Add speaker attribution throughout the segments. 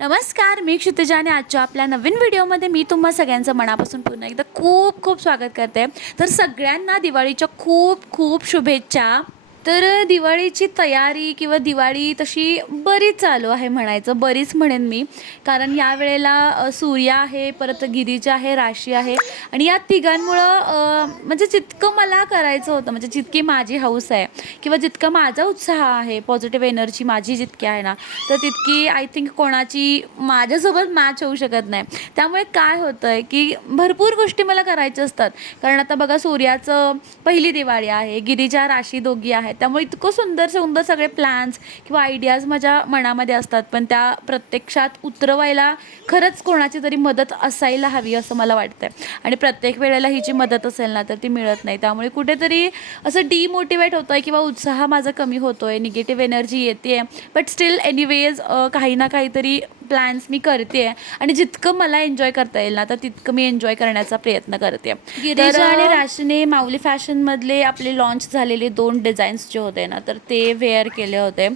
Speaker 1: नमस्कार मी क्षितिजाने आजच्या आपल्या नवीन व्हिडिओमध्ये मी तुम्हा सगळ्यांचं मनापासून पुन्हा एकदा खूप खूप स्वागत करते. तर सगळ्यांना दिवाळीच्या खूप खूप शुभेच्छा. तर दिवाळीची तयारी किंवा दिवाळी तशी बरीच चालू आहे म्हणायचं बरीच म्हणेन मी. कारण या वेळेला सूर्या सूर्य आहे परत गिरीजा आहे राशी आहे. आणि या तिघांमुळं म्हणजे जितकं मला करायचं होतं म्हणजे जितकी माझी हौस आहे किंवा जितका माझा उत्साह आहे पॉझिटिव्ह एनर्जी माझी जितकी आहे ना तर तितकी आय थिंक कोणाची माझ्यासोबत मॅच होऊ शकत नाही. त्यामुळे काय होतं आहे की भरपूर गोष्टी मला करायच्या असतात. कारण आता बघा सूर्याचं पहिली दिवाळी आहे गिरीजा राशी दोघी आहे आहेत. त्यामुळे इतकं सुंदर सुंदर सगळे प्लॅन्स किंवा आयडियाज माझ्या मनामध्ये असतात. पण त्या प्रत्यक्षात उतरवायला खरंच कोणाची तरी मदत असायला हवी असं मला वाटतं आणि प्रत्येक वेळेला ही जी मदत असेल ना तर ती मिळत नाही. त्यामुळे कुठेतरी असं डिमोटिवेट होतं आहे किंवा उत्साह माझा कमी होतो आहे निगेटिव्ह एनर्जी येते बट स्टील एनिवेज काही ना काहीतरी प्लॅन्स मी करते आणि जितकं मला एन्जॉय करता येईल ना तर तितकं मी एन्जॉय करण्याचा प्रयत्न करते गिरिजा आणि राशीने माऊली फॅशनमधले आपले लॉन्च झालेले दोन डिझाईन्स जे होते ना तर ते वेअर केले होते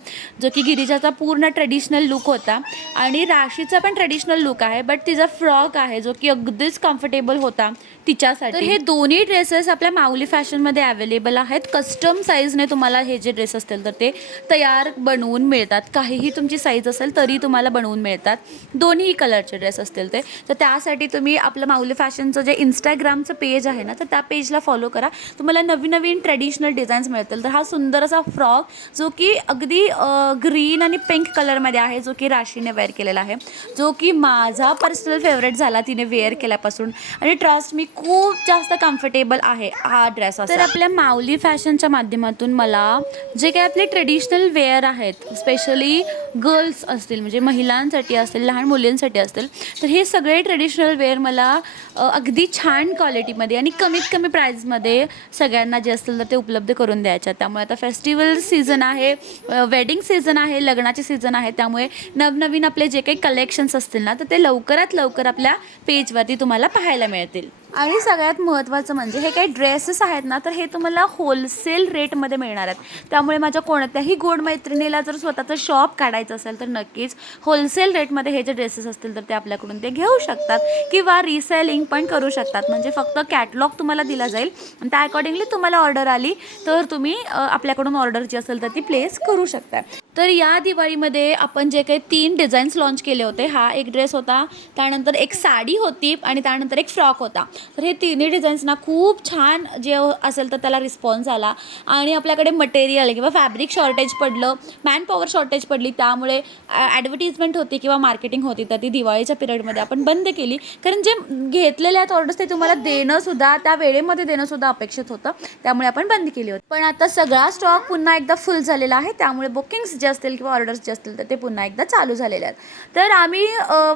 Speaker 1: जो की गिरिजाचा पूर्ण ट्रेडिशनल लुक होता आणि राशीचा पण ट्रेडिशनल लुक आहे बट तिचा फ्रॉक आहे जो की अगदीच कम्फर्टेबल होता तिच्यासाठी. तर हे दोन्ही ड्रेसेस आपल्या माऊली फॅशनमध्ये अवेलेबल आहेत. कस्टम साईजने तुम्हाला हे जे ड्रेस असतील तर ते तयार बनवून मिळतात. काहीही तुमची साईज असेल तरी तुम्हाला बनवून मिळतात. दोन्ही कलरचे ड्रेस असतील ते. तर त्यासाठी तुम्ही आपलं माऊली फॅशनचं जे इंस्टाग्रामचं पेज आहे ना तर त्या पेजला फॉलो करा. तुम्हाला नवीन नवीन ट्रेडिशनल डिझाईन्स मिळतील. तर हा सुंदर असा फ्रॉक जो की अगदी ग्रीन आणि पिंक कलरमध्ये आहे जो की राशीने वेअर केलेला आहे. जो की माझा पर्सनल फेवरेट झाला तिने वेअर केल्यापासून. आणि ट्रस्ट मी खूप जास्त कम्फर्टेबल आहे हा ड्रेस तर आपल्या माऊली फॅशनच्या माध्यमातून मला जे काही आपले ट्रेडिशनल वेअर आहेत स्पेशली गर्ल्स असतील म्हणजे महिलांसाठी असतील लहान मुलींसाठी असतील तर हे सगळे ट्रेडिशनल वेअर मला अगदी छान क्वालिटीमध्ये आणि कमीत कमी प्राईजमध्ये सगळ्यांना जे असतील तर ते उपलब्ध करून द्यायच्या त्यामुळे आता फेस्टिवल सीझन आहे वेडिंग सीझन आहे लग्नाचे सीझन आहे त्यामुळे नवनवीन आपले जे काही कलेक्शन्स असतील ना तर ते लवकरात लवकर आपल्या पेजवरती तुम्हाला पाहायला मिळतील. आणि सगळ्यात महत्त्वाचं म्हणजे हे काही ड्रेसेस आहेत ना तर हे तुम्हाला होलसेल रेटमध्ये मिळणार आहेत. त्यामुळे माझ्या कोणत्याही गोड मैत्रिणीला जर स्वतःचं शॉप काढायचं असेल तर नक्कीच होलसेल रेटमध्ये हे जे ड्रेसेस असतील तर ते आपल्याकडून ते घेऊ शकतात किंवा रिसेलिंग पण करू शकतात. म्हणजे फक्त कॅटलॉग तुम्हाला दिला जाईल आणि त्या अकॉर्डिंगली तुम्हाला ऑर्डर आली तर तुम्ही आपल्याकडून ऑर्डर जी असेल तर ती प्लेस करू शकता. तर या दिवाळीमध्ये आपण जे काही तीन डिझाईन्स लॉन्च केले होते हा एक ड्रेस होता त्यानंतर एक साडी होती आणि त्यानंतर एक फ्रॉक होता. तर हे तिन्ही डिझाईन्सना खूप छान जे असेल तर त्याला रिस्पॉन्स आला. आणि आपल्याकडे मटेरियल किंवा फॅब्रिक शॉर्टेज पडलं मॅन पॉवर शॉर्टेज पडली त्यामुळे ॲडव्हर्टिजमेंट होती किंवा मार्केटिंग होती तर ती दिवाळीच्या पिरियडमध्ये आपण बंद केली. कारण जे घेतलेले आहेत ऑर्डर्स ते तुम्हाला देणंसुद्धा त्या वेळेमध्ये देणंसुद्धा अपेक्षित होतं. त्यामुळे आपण बंद केली होती. पण आता सगळा स्टॉक पुन्हा एकदा फुल झालेला आहे त्यामुळे बुकिंग्स जे असतील किंवा ऑर्डर्स जे असतील तर ते पुन्हा एकदा चालू झालेले आहेत. तर आम्ही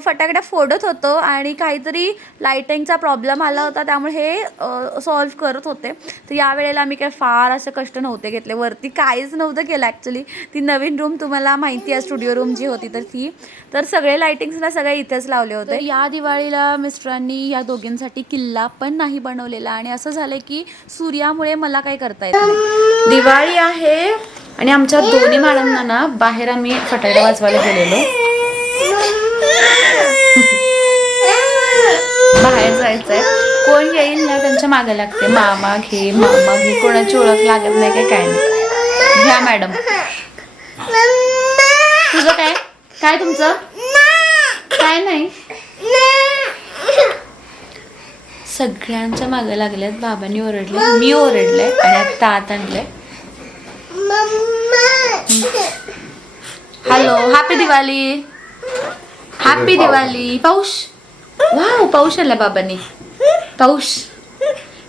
Speaker 1: फटाकड्या फोडत होतो आणि काहीतरी लाईटिंगचा प्रॉब्लेम आला होता त्यामुळे हे सॉल्व्ह करत होते. तर यावेळेला आम्ही काय फार असं कष्ट नव्हते घेतले. वरती काहीच नव्हतं केलं ॲक्च्युली ती नवीन रूम तुम्हाला माहिती आहे स्टुडिओ रूम जी होती तर ती. तर सगळे लाईटिंग्स ना सगळे इथेच लावले होते. या दिवाळीला मिस्टरांनी या दोघींसाठी किल्ला पण नाही बनवलेला आणि असं झालं की सूर्यामुळे मला काय करता येत दिवाळी आहे आणि आमच्या दोन्ही मॅडमना ना बाहेर आम्ही फटायला वाजवायला गेलेलो. बाहेर जायचंय. कोण येईल ना त्यांच्या मागे लागते. मामा घे मामा घे. कोणाची ओळख लागत नाही काय काय नाही. घ्या मॅडम. तुझं काय? काय तुमचं? काय नाही. सगळ्यांच्या मागे लागल्यात. बाबांनी ओरडले मी ओरडले आणि आता आत आणलंय. Hello happy Diwali happy Diwali पाऊस वाव पाऊस आला बाबांनी पाऊस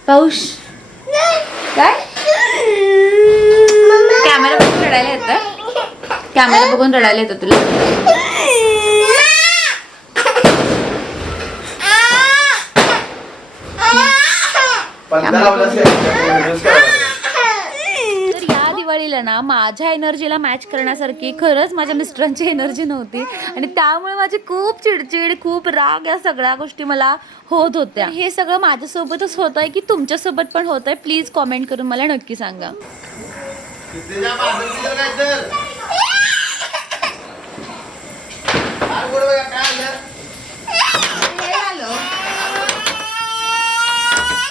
Speaker 1: पाऊस काय कॅमेरा बघून रडायला येतं कॅमेरा बघून रडायला येतं तुला
Speaker 2: पंधरा लावलं असेल, त्यामुळे reduce करावं.
Speaker 1: तर दिवाळीला ना माझ्या एनर्जीला मॅच करण्यासारखी खरंच माझ्या मिस्टरांची एनर्जी नव्हती. आणि त्यामुळे माझी खूप चिडचिड खूप राग या सगळ्या गोष्टी मला होत होत्या. हे सगळं माझ्यासोबतच होत आहे की तुमच्यासोबत पण होत आहे प्लीज कॉमेंट करून मला नक्की सांगा.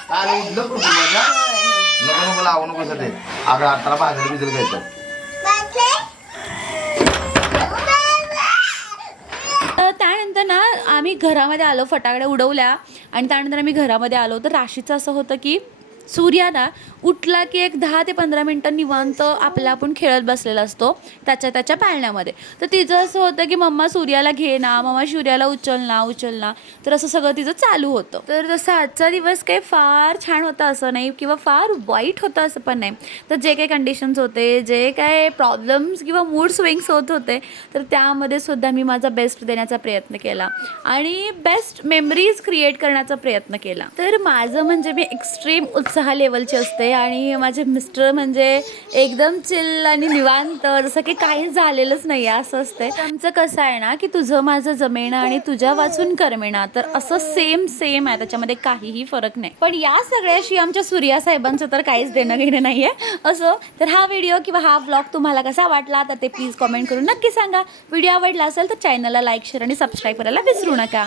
Speaker 2: काय नको नको लावू नको ते अगं आत्ताला भाजलं बिजल घ्यायचं.
Speaker 1: तर त्यानंतर ना आम्ही घरामध्ये आलो फटाकड्या उडवल्या. आणि त्यानंतर आम्ही घरामध्ये आलो. तर राशीचं असं होतं की सूर्याला उठला की एक दहा ते पंधरा मिनटं निवांत आपला आपण खेळत बसलेला असतो त्याच्या त्याच्या पाळण्यामध्ये. तर तिचं असं होतं की मम्मा सूर्याला घे ना मम्मा सूर्याला उचल ना उचल ना. तर असं सगळं तिचं चालू होतं. तर तसं आजचा दिवस काही फार छान होता असं नाही किंवा फार वाईट होतं असं पण नाही. तर जे काही कंडिशन्स होते जे काय प्रॉब्लेम्स किंवा मूड स्विंग्स होत होते तर त्यामध्ये सुद्धा मी माझा बेस्ट देण्याचा प्रयत्न केला. आणि बेस्ट मेमरीज क्रिएट करण्याचा प्रयत्न केला. तर माझं म्हणजे मी एक्स्ट्रीम उत्साह लेवलची असते आणि माझे मिस्टर म्हणजे एकदम चिल आणि निवांत जसं की काही झालेलंच नाही आहे असं असते. आमचं कसं आहे ना की तुझं माझं जमेणं आणि तुझ्या वाचून करमेणा तर असं सेम सेम आहे. त्याच्यामध्ये काहीही फरक नाही. पण या सगळ्याशी आमच्या सूर्या साहेबांचं तर काहीच देणं घेणं नाही आहे. असं तर हा व्हिडिओ किंवा हा ब्लॉग तुम्हाला कसा वाटला तर ते प्लीज कॉमेंट करून नक्की सांगा. व्हिडिओ आवडला असेल तर चॅनलला लाईक शेअर आणि सबस्क्राईब करायला विसरू नका.